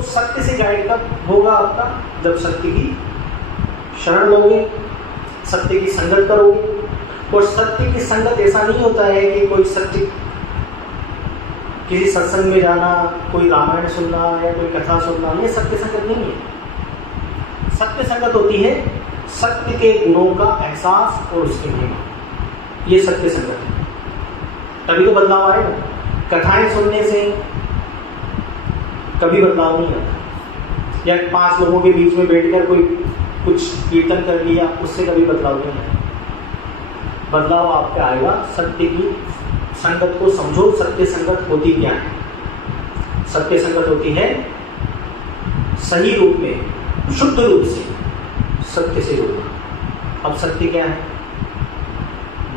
तो सत्य से गाइड कब होगा आपका? जब सत्य की शरण लोगे, सत्य की संगत करोगे। और सत्य की संगत ऐसा नहीं होता है कि कोई सत्य, किसी सत्संग में जाना, कोई रामायण सुनना या कोई कथा सुनना, ये सत्य संगत नहीं है। सत्य संगत होती है सत्य के गुणों का एहसास और उसकी महिमा, ये सत्य संगत है। तभी तो बदलाव आएगा। कथाएं सुनने से कभी बदलाव नहीं आता, या 5 लोगों के बीच में बैठकर कोई कुछ कीर्तन कर लिया, उससे कभी बदलाव नहीं आएगा। बदलाव आपका आएगा सत्य की संगत को समझो। सत्य संगत होती क्या है? सत्य संगत होती है सही रूप में, शुद्ध रूप से सत्य से जुड़ना। अब सत्य क्या है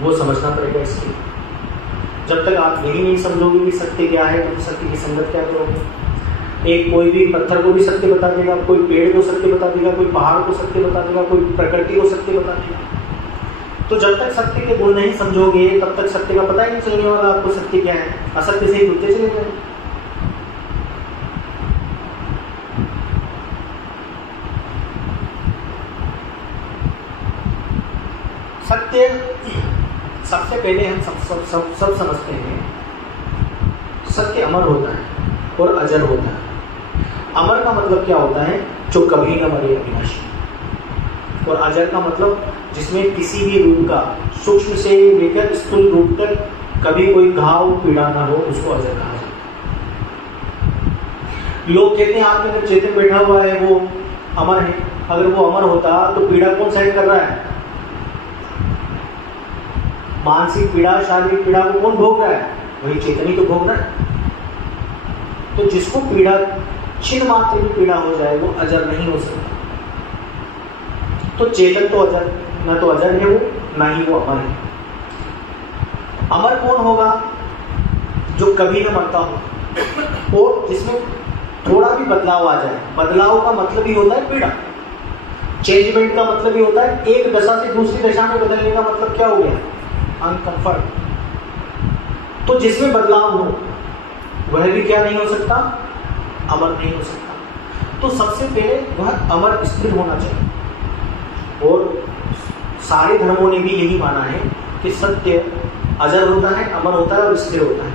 वो समझना पड़ेगा इसके। जब तक आप यही नहीं समझोगे कि सत्य क्या है, तो सत्य की संगत क्या करोगे? एक कोई भी पत्थर को भी सत्य बता देगा, कोई पेड़ को सत्य बता देगा, कोई पहाड़ को सत्य बता देगा, कोई प्रकृति को सत्य बता देगा। तो जब तक सत्य के गुण नहीं समझोगे, तब तक सत्य का पता ही नहीं चलने वाला आपको सत्य क्या है। असत्य से ही जुड़ते चले जाएंगे। सत्य सबसे पहले हम सब समझते हैं, सत्य अमर होता है और अजर होता है। अमर का मतलब क्या होता है? जो कभी न मरे, अविनाशी। और अजर का मतलब जिसमें किसी भी रूप का, सूक्ष्म से लेकर स्थूल रूप तक कभी कोई घाव पीड़ा ना हो, उसको अजर कहा जाता है। लोग कहते हैं आपके अंदर चेतन बैठा हुआ है वो अमर है। अगर वो अमर होता तो पीड़ा कौन सहन कर रहा है? मानसिक पीड़ा, शारीरिक पीड़ा को कौन भोग रहा है? वही चेतन ही तो भोग रहा है। तो जिसको पीड़ा, छिन्न मात्र भी पीड़ा हो जाए, वो अजर नहीं हो सकता। तो चेतन तो अजर, ना तो अजर है वो, ना ही वो अमर है। अमर कौन होगा? जो कभी न मरता हो और जिसमें थोड़ा भी बदलाव आ जाए। बदलाव का मतलब ही होता है पीड़ा। चेंजमेंट का मतलब ही होता है एक दशा से दूसरी दशा में बदलने का मतलब क्या हो गया? अनकंफर्ट। तो जिसमें बदलाव हो वह भी क्या नहीं हो सकता? अमर नहीं हो सकता। तो सबसे पहले वह अमर स्थिर होना चाहिए। और सारे धर्मों ने भी यही माना है कि सत्य अजर होता है, अमर होता है और स्थिर होता है।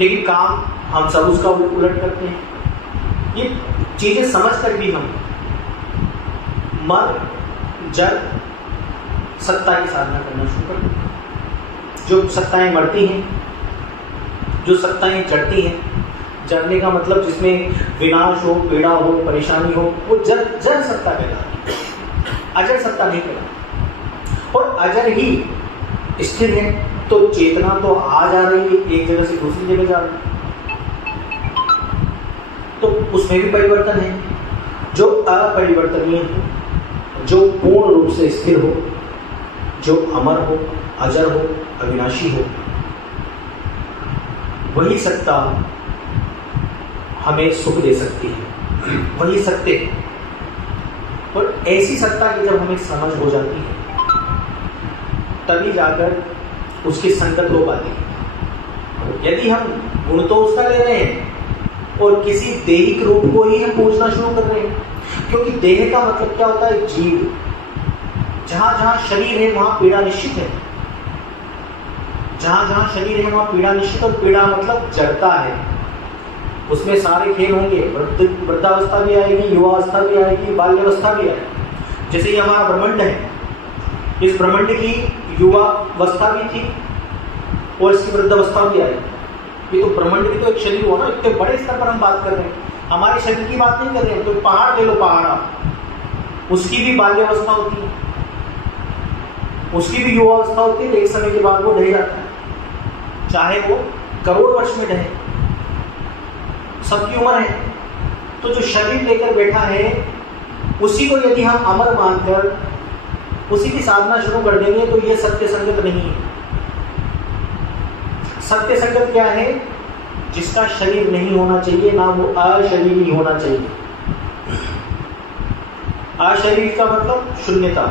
लेकिन काम हम सब उसका उलट करते हैं। ये चीजें समझ कर भी हम मर जड़ सत्ता की साधना करना शुरू कर देते हैं। जो सत्ताएं मरती हैं, जो सत्ताएं जड़ती हैं, जड़ने का मतलब जिसमें विनाश हो, पीड़ा हो, परेशानी हो, वो जड़ सत्ता कहलाती है, अजर सत्ता नहीं कहलाती। और अजर ही स्थिर है। तो चेतना तो आ जा रही है, एक जगह से दूसरी जगह जा रही है, तो उसमें भी परिवर्तन है। जो अपरिवर्तनीय हो, जो पूर्ण रूप से स्थिर हो, जो अमर हो, अजर हो, अविनाशी हो, वही सत्ता हमें सुख दे सकती है। वही सत्य है। और ऐसी सत्ता की जब हमें समझ हो जाती है, तभी जाकर उसकी संगत हो पाती है। यदि हम गुण तो उसका ले रहे हैं और किसी देहिक रूप को ही हम पूजना शुरू कर रहे हैं, क्योंकि देह का मतलब क्या होता है? जीव। जहां जहां शरीर है वहां पीड़ा निश्चित है। जहां जहां शरीर है वहां पीड़ा निश्चित। और पीड़ा मतलब जड़ता है, उसमें सारे खेल होंगे। वृद्धावस्था भी आएगी, युवावस्था भी आएगी, बाल्यावस्था भी आएगी। जैसे ये हमारा ब्रह्मांड है, इस ब्रह्मांड की युवावस्था भी थी और इसकी वृद्धावस्था भी आएगी। ये तो ब्रह्मांड की तो एक शरीर हुआ ना। इतने बड़े स्तर पर हम बात कर रहे हैं, हमारे शरीर की बात नहीं कर रहे हैं। तो पहाड़ ले लो, पहाड़, उसकी भी बाल्यावस्था होती है, उसकी भी युवावस्था होती है। एक समय के बाद वो ढह जाता है, चाहे वो करोड़ वर्ष में ढहे, सबकी उम्र है। तो जो शरीर लेकर बैठा है, उसी को यदि हम अमर मानकर उसी की साधना शुरू कर देंगे, तो ये सत्य संगत नहीं है। सत्य संगत क्या है? जिसका शरीर नहीं होना चाहिए, ना वो अशरीरी होना चाहिए। अशरीर का मतलब शून्यता।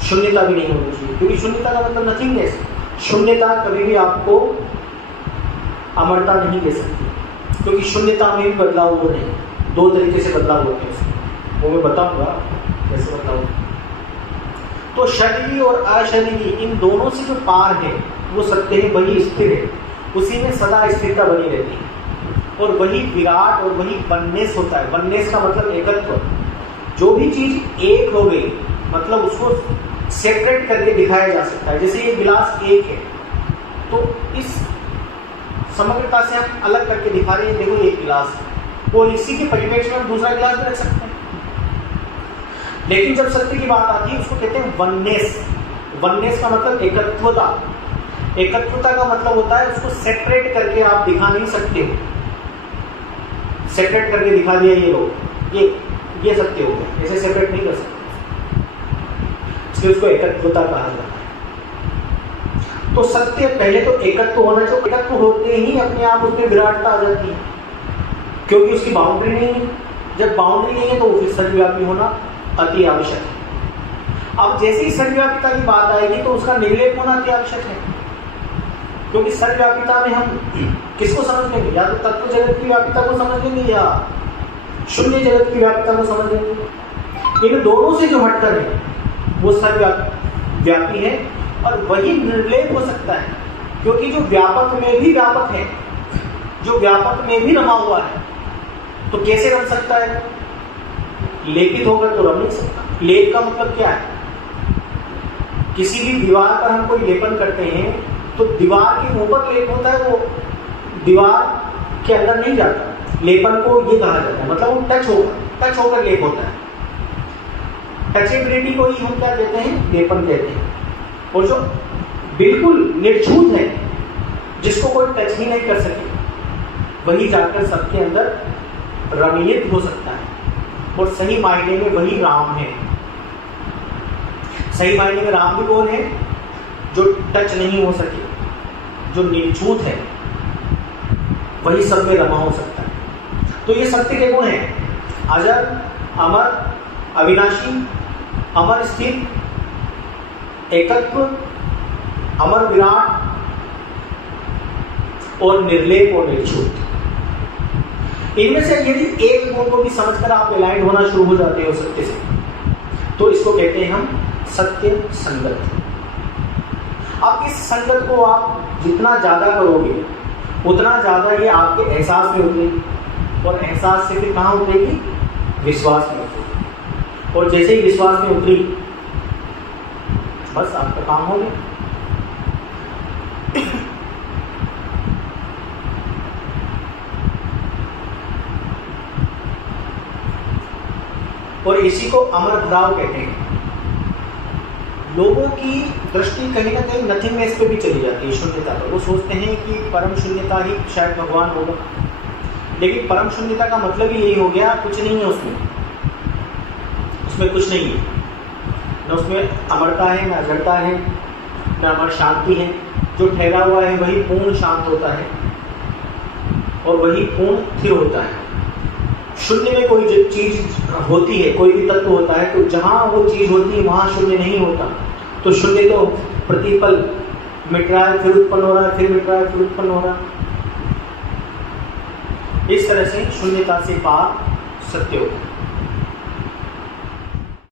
शून्यता भी नहीं होनी चाहिए, क्योंकि शून्यता का मतलब नथिंगनेस। शून्यता कभी भी आपको अमरता नहीं दे सकती, क्योंकि शून्यता में भी बदलाव हो रहे हैं। दो तरीके से बदलाव होते हैं उसमें, वो मैं बताऊंगा कैसे बदलाव। तो शरीरी और अशरीरी इन दोनों से जो पार है वो सत्य है, वही स्थिर है, उसी में सदा स्थिरता बनी रहती है, और वही विराट और वही वननेस होता है। वननेस का मतलब एकत्व। जो भी चीज एक हो गई मतलब उसको सेपरेट करके दिखाया जा सकता है। जैसे ये गिलास एक है तो इस समग्रता से हम अलग करके दिखा रहे हैं, देखो एक गिलास है, और इसी के परिपेक्ष में हम दूसरा गिलास भी रख सकते हैं। लेकिन जब सत्य की बात आती है उसको कहते हैं वननेस। वननेस का मतलब एकत्वता। एकत्वता का मतलब होता है उसको सेपरेट करके आप दिखा नहीं सकते हो। सेपरेट करके दिखा दिया ये लोग, ये सत्य हो गया, ऐसे सेपरेट नहीं कर सकते, इसलिए उसको एकत्वता कहा जाता है। तो सत्य पहले तो एकत्व होना चाहिए। एकत्व होते ही अपने आप उसमें विराटता आ जाती है, क्योंकि उसकी बाउंड्री नहीं है। जब बाउंड्री नहीं है तो फिर सर्वव्यापी होना अति आवश्यक है। अब जैसे ही सर्वव्यापिता की बात आएगी तो उसका निर्लेप होना अति आवश्यक है, क्योंकि सर्वव्यापिता में हम किसको समझ लेंगे? या तो तत्व जगत की व्यापिता को समझ लेंगे या शून्य जगत की व्यापिता को समझ लेंगे। इन दोनों से जो हटकर है वो सर्वव्यापी है और वही निर्लेप हो सकता है, क्योंकि जो व्यापक में भी व्यापक है, जो व्यापक में भी रमा हुआ है, तो कैसे रम सकता है? लेपित होकर तो रम नहीं सकता। लेप का मतलब क्या है? किसी भी दीवार पर हम कोई लेपन करते हैं तो दीवार के ऊपर लेप होता है, वो दीवार के अंदर नहीं जाता। लेपन को ये कहा जाता है, मतलब वो टच होकर लेप होता है। टचेबिलिटी को ही हम क्या कहते हैं? लेपन कहते हैं। और जो बिल्कुल निर्छूत है, जिसको कोई टच ही नहीं कर सके, वही जाकर सबके अंदर रमिलित हो सकता है, और सही मायने में वही राम है। सही मायने में राम भी कौन है? जो टच नहीं हो सके, जो निर्छूत है, वही सब में रमा हो सकता है। तो ये सत्य के गुण हैं: अजर, अमर, अविनाशी, अमर स्थिर, एकत्व, अमर विराट और निर्लेप और निर्छूत। इनमें से यदि एक गुण को भी समझकर आप एलाइंड होना शुरू हो जाते हो सत्य से, तो इसको कहते हैं हम सत्य संगत। अब इस संगत को आप जितना ज्यादा करोगे उतना ज्यादा ये आपके एहसास में उतरेगी, और एहसास से फिर कहाँ उतरेगी? विश्वास में उतरेगी, और जैसे ही विश्वास में उतरी बस आपका काम हो गया। और इसी को अमर भाव कहते हैं। लोगों की दृष्टि कहीं ना कहीं नथिंगनेस पे भी चली जाती है, शून्यता पर। वो सोचते हैं कि परम शून्यता ही शायद भगवान होगा, लेकिन परम शून्यता का मतलब ही यही हो गया, कुछ नहीं है उसमें कुछ नहीं है। न उसमें अमरता है, न अजरता है, न अमर शांति है। जो ठहरा हुआ है वही पूर्ण शांत होता है और वही पूर्ण स्थिर होता है। शून्य में कोई जो चीज होती है, कोई भी तत्व होता है, तो जहां वो चीज होती है वहां शून्य नहीं होता। तो शून्य तो प्रतिपल मिट रहा है, फिर उत्पन्न हो रहा है, फिर मिट रहा है, फिर उत्पन्न हो रहा है। इस तरह से शून्यता से पार सत्य होता है।